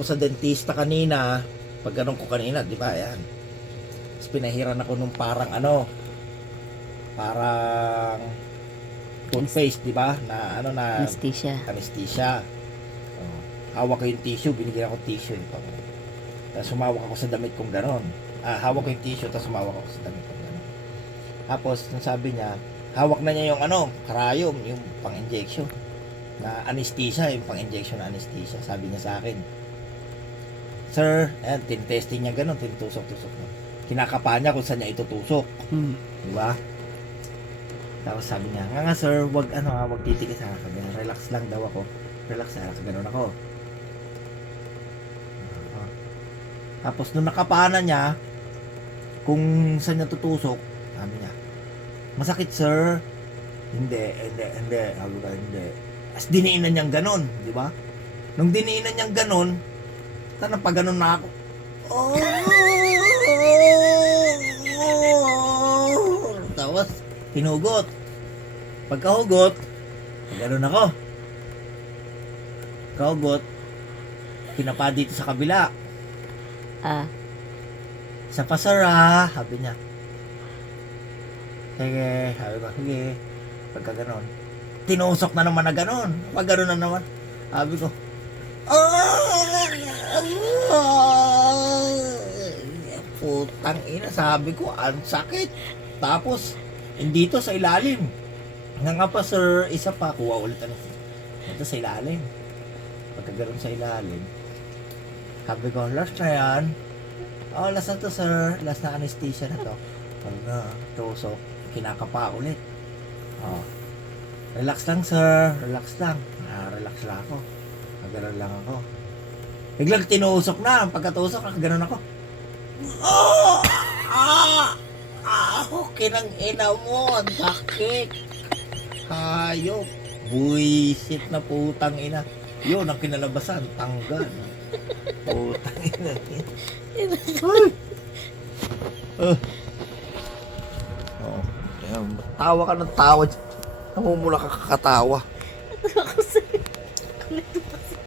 ako sa dentista kanina, pag ganun ko kanina, di ba, ayan. Tapos pinahiran ako nung parang parang toothpaste, di ba, na Anesthesia. anesthesia. Oh, hawak ko yung tissue, binigyan ako tissue. Tapos sumawak ako sa damit kong ganon. Hawak ko yung tissue, tapos sumawak ako sa damit kong ganon. Tapos, nung sabi niya, hawak na niya yung karayom, yung pang-injection. Na anesthesia, yung pang-injection na anesthesia. Sabi niya sa akin, Sir, ayan, tin-testing niya ganon, tinutusok-tusok niya. Kinakapa niya kung saan niya itutusok. Di ba? Tapos sabi niya, nga sir, wag titikis ha. Sabi niya, relax lang daw ako. Relax, ganun ako. Tapos nung nakapana niya, kung saan niya tutusok, sabi niya, masakit sir. Hindi. Sabi ko, hindi. As diniinan niyang ganon, di ba? Nung diniinan niyang ganon, sana pa ganon na ako. Tapos, hinugot. Pagkahugot, gano'n ako. Pagkahugot, pinapa dito sa kabila. Isa pa sir sabi niya. Sige, sabi ko, sige. Pagka gano'n. Tinusok na naman na gano'n. Pag gano'n na naman. Sabi ko, putang ina, sabi ko, ang sakit. Tapos, dito sa ilalim. Nga pa sir, isa pa, kuha ulit ito sa ilalim. Pagkagaroon sa ilalim, sabi ko, last na yan. Last na to sir, last na anesthesia na to. Sabi na, tusok, kinakapa ulit. Relax lang sir, relax lang. Relax lang ako. Pagkagaroon lang ako. Biglang tinusok na, pagkatusok, ganoon ako. Okay ng ina mo, ang sakit. Hayop, buwisit na putang ina. Yun ang kinalabasan, tanggal. Putang ina. Tawa ka ng tawa. Namumula ka kakatawa. Ako sa kulit